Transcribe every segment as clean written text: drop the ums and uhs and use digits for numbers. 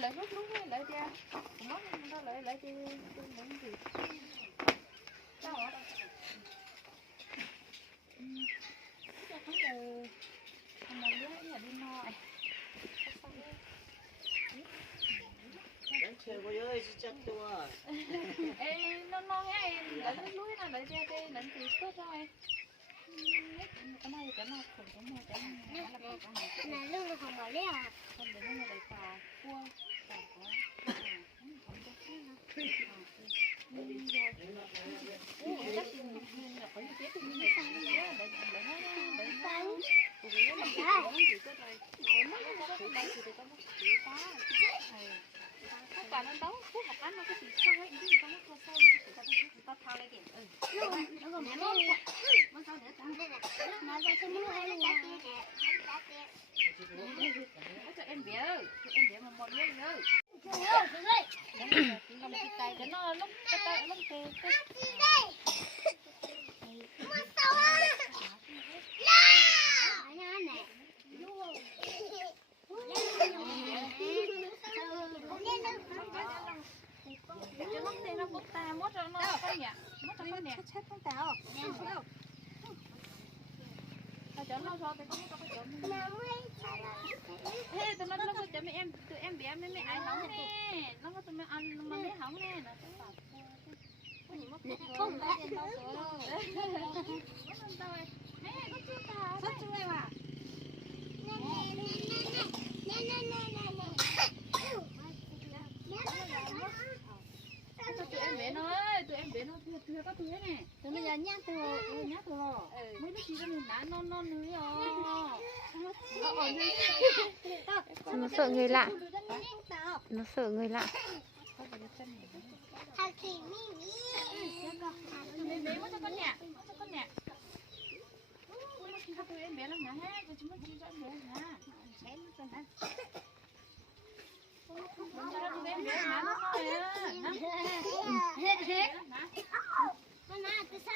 lấy lúc lấy đi nó lấy đi những gì đâu ở đâu cho không từ thằng này đứa nhà đi noi chơi bao giờ chắc chưa em nó nghe em lấy lúc nó lấy đi lấy thì tốt rồi cái này khủng cái này lúc nó không bỏ leo à không để nó lấy cà cua cà có cả nó đấu phút một cái nó cái gì sao ấy cái gì nó thao sâu người ta thao lên kìa nó còn nó sao nữa ta nó ra cái mũi luôn cho em bé mà một miếng nữa làm cái tay cho nó lúc cái tay lúc cái cho nó tên nó bút ta mất rồi nó cái nhẹ mất rồi cái nhẹ chết không tao cho nó cho thì không có cái chỗ thế tụi nó có cho tụi em bé mấy ai hỏng nè nó có tụi mấy ăn mà mấy hỏng nè nó không phải đến đâu rồi mẹ có chưa ta có chưa em à tụi em bé nó thưa có thưa nè tụi nó giờ nhát thưa mấy đứa chị nó nã non nữa nó sợ người lạ nó sợ người lạ em bé mất cho con nhẹ tụi em bé lắm nè ha tụi chúng nó chi cho em bé nè xé nó cho nè cho nó tụi em bé nè nó nói nó nè từ xa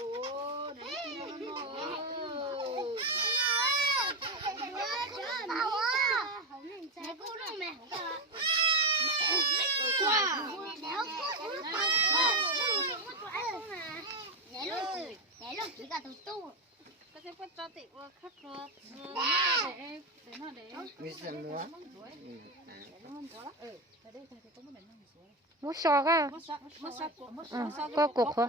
ô để chi nó mẹ cô đâu mẹ wow để luôn chỉ cả tụi tu cái sẽ quét cho tị khắc rồi để nó để vì sao nữa mút xò cả có cục hả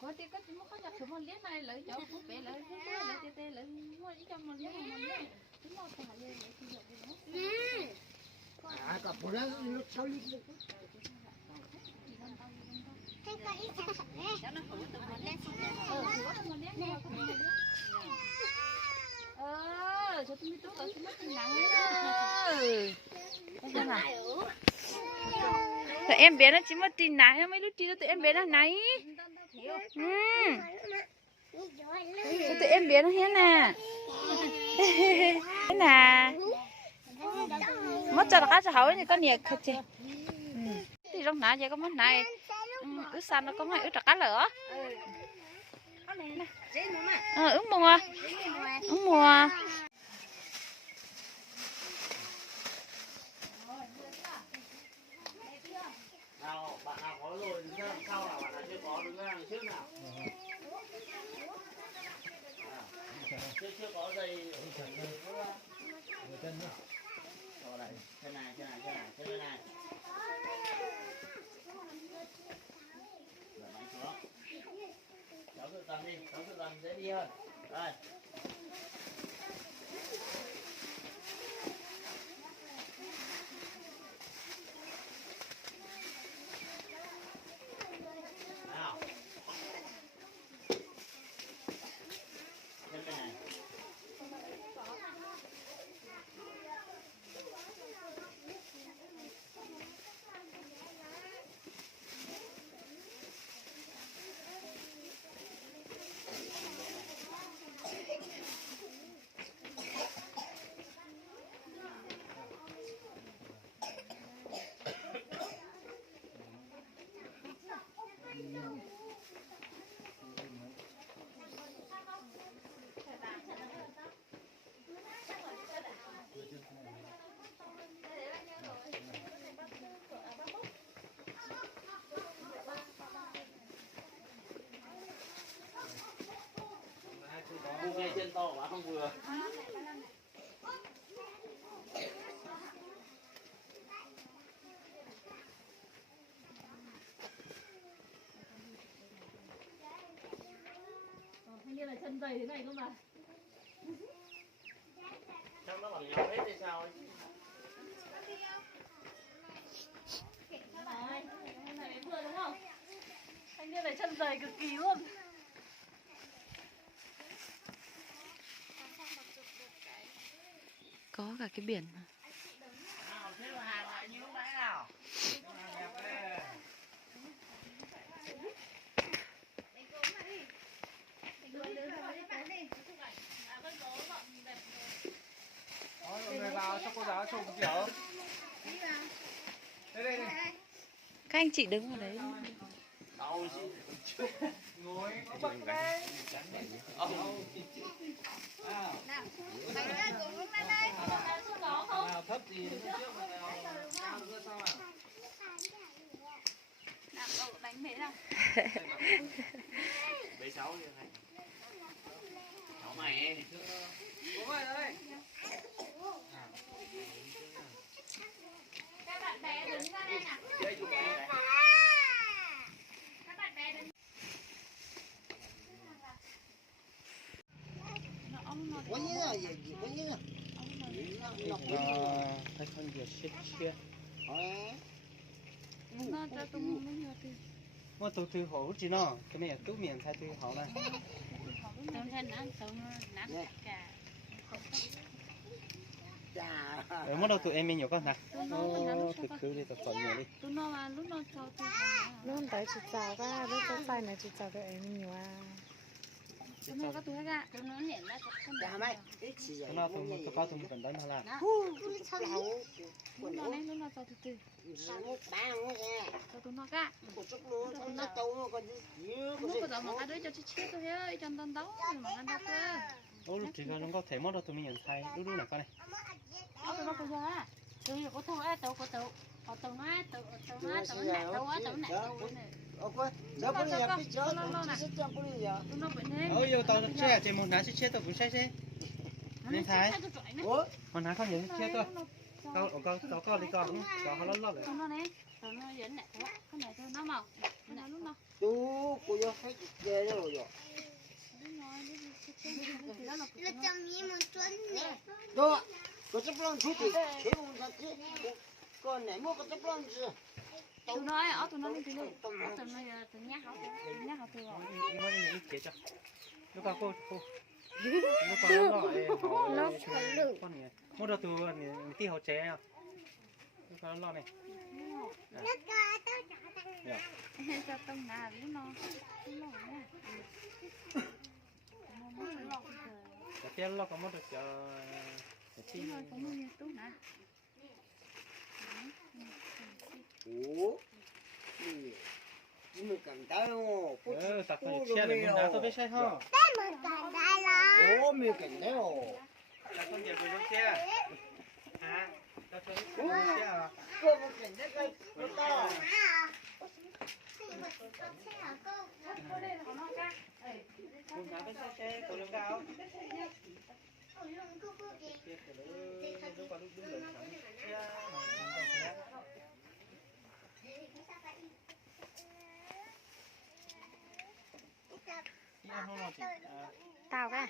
có tiền cái chúng nó có nhập chúng nó liếc này lấy cho phúc bé lấy tê lấy mua đi cho mình chúng nó phải lấy sử dụng đi nữa à cả bữa đó lúc sau đi cho nó khử từ mình lên cho tôi biết tốt rồi tôi mất tiền nặng tụi em bé nó chỉ mất tin nặng mấy lúc chi tụi em bé nó này tụi em bé nó thế nè thế nè mất cho nó cho hậu như con nhiệt thật chứ thì trong nãy giờ có mất này ướt xanh nó có mấy ướt cá lửa ướt mùa nào bạn nào có rồi đứng ra sau nào bạn nào chưa có đứng ra trước nào chưa có dây ở đây thế này cháu tự cầm dễ đi hơn đây nào thế này trên to quá không vừa. Thanh niên là chân dày thế này cơ mà. Trong nó bằng nhau hết hay sao ấy? Này, này vừa đúng không? Thanh niên này chân dày cực kỳ luôn. Có cả cái biển mà. Nào, thế là hàng lại như lúc nãy nào? Mọi người vào cho cô giáo chụp một kiểu. Đây. Các anh chị đứng ở đấy. Đâu chứ. Ngồi có bậc đây. Nào thấp gì trước mà cao nữa sao à? Đánh mẹ nào. B6 như này. Cháu mày. Đúng rồi đây. Các bạn bé đứng ra đây nào. Đây chụp này. Các bạn bé đứng. Thấy con việc chia. Nó cho tôi mua mấy nhiều thì. Mà tôi thư hổ chứ nó, cái này là tú miệng thay thư hổ này. Tôi thân ăn sống nát cả. Ở mất đâu tụi em nhiều con hả? Thực cứ đi tập nhiều đi. Tôi nó mà lúc nó cho tôi. Nó tới chị chào ra, lúc có sai này chị chào cho em nhiều à. Tôi nó có túi ra. Tôi nó nhảy ra con mày. Nó tôi có tôi cần đánh thôi là. Lúc nó này lúc nó cho từ từ. Cho tôi nó cả. Lúc bây giờ mà cái đứa cho chị chia tôi hết, cho tân đấu mà ăn đâu cơ. Ô lúc chỉ có nó có thể mất đâu tụi mình nhận thay, lúc này con này. Tôi nó bây giờ á. Tôi có thôi á, tôi có tôi. Tôi nói tôi nè, tôi bệnh hết. Ôi yêu tao chơi thì một nãy chơi tao cũng chơi xe. Nên thái. Một nãy không nhận chơi tôi. Tao có đi con, tao nó lót rồi. Tôi nó nè, tôi nó dẫn nè, cái này tôi nó màu, cái này lúc nó. Tôi nói ở tôi nó lên từ đây, tôi nói từ nhát học từ rồi. Nó đi kia cho. Lúc nào cô. Lúc nào nó con này. Mua đồ từ tí hậu chế à. Lúc nào nó này. Cho tông nào lúc nó nha. Cái tiền lo có mất được cho chi. Có mua nhiều túi nè. Tập phải chia được muốn đá tôi biết sai không? Tập con gì với lúc chia? Hả? Tập cho lúc chia à? Muốn đá bên sai xe, có lương cao. Tao cả.